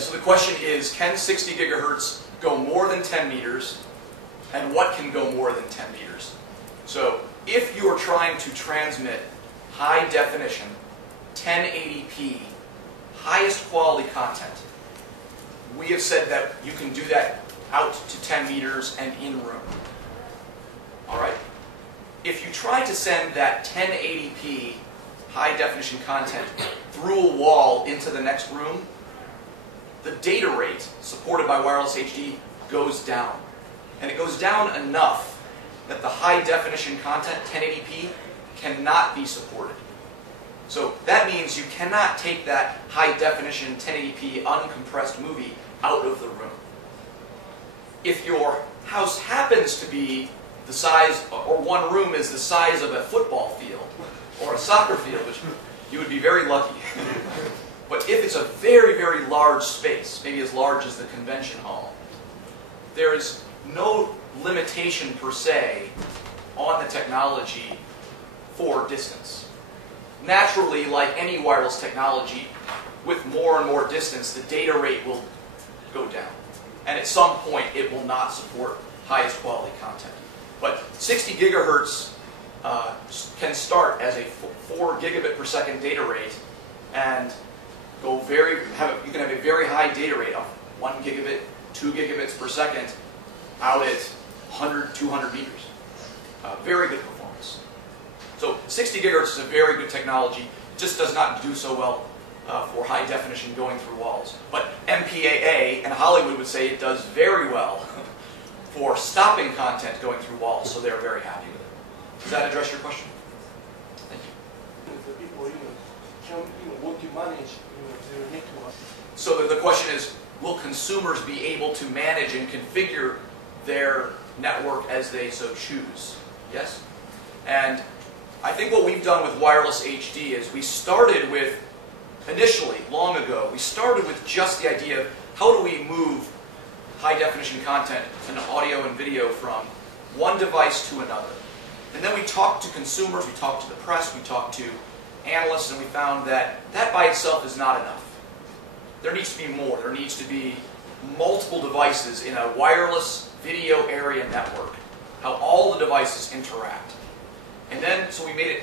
so the question is, can 60 gigahertz go more than 10 meters? And what can go more than 10 meters? So if you are trying to transmit high definition, 1080p, highest quality content, we have said that you can do that out to 10 meters and in room. All right? If you try to send that 1080p high definition content through a wall into the next room, the data rate supported by WirelessHD goes down. And it goes down enough that the high definition content, 1080p, cannot be supported. So that means you cannot take that high definition 1080p uncompressed movie out of the room. If your house happens to be the size, or one room is the size of a football field or a soccer field, which you would be very lucky. But if it's a very, very large space, maybe as large as the convention hall, there is no limitation per se on the technology for distance. Naturally, like any wireless technology, with more and more distance, the data rate will go down. And at some point, it will not support highest quality content. But 60 gigahertz can start as a 4 gigabit per second data rate and go you can have a very high data rate of 1 gigabit, 2 gigabits per second out at 100, 200 meters. Very good performance. So 60 gigahertz is a very good technology. It just does not do so well for high definition going through walls. But MPAA and Hollywood would say it does very well for stopping content going through walls, so they're very happy with it. Does that address your question? Thank you. The people, what do you manage, their network? So the question is, will consumers be able to manage and configure their network as they so choose? Yes? And I think what we've done with WirelessHD is we started with, initially, long ago, we started with just the idea of how do we move high definition content and audio and video from one device to another. And then we talked to consumers, we talked to the press, we talked to analysts, and we found that that by itself is not enough. There needs to be more. There needs to be multiple devices in a wireless video area network, how all the devices interact. And then, so we made it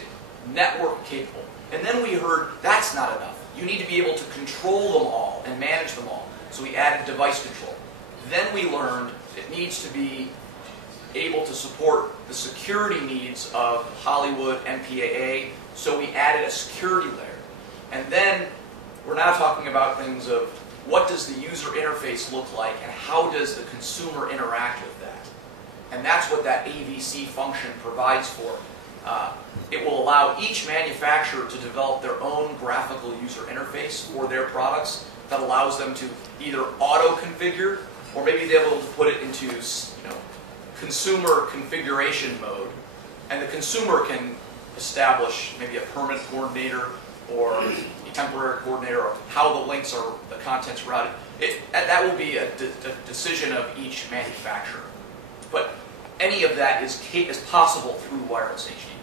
network capable. And then we heard that's not enough. You need to be able to control them all and manage them all. So we added device control. Then we learned it needs to be able to support the security needs of Hollywood MPAA, so we added a security layer. And then we're now talking about things of what does the user interface look like and how does the consumer interact with that. And that's what that AVC function provides for. It will allow each manufacturer to develop their own graphical user interface for their products that allows them to either auto-configure or maybe they're able to put it into consumer configuration mode. And the consumer can establish maybe a permanent coordinator or a temporary coordinator or how the links or the content's routed. That will be a decision of each manufacturer. But any of that is possible through WirelessHD.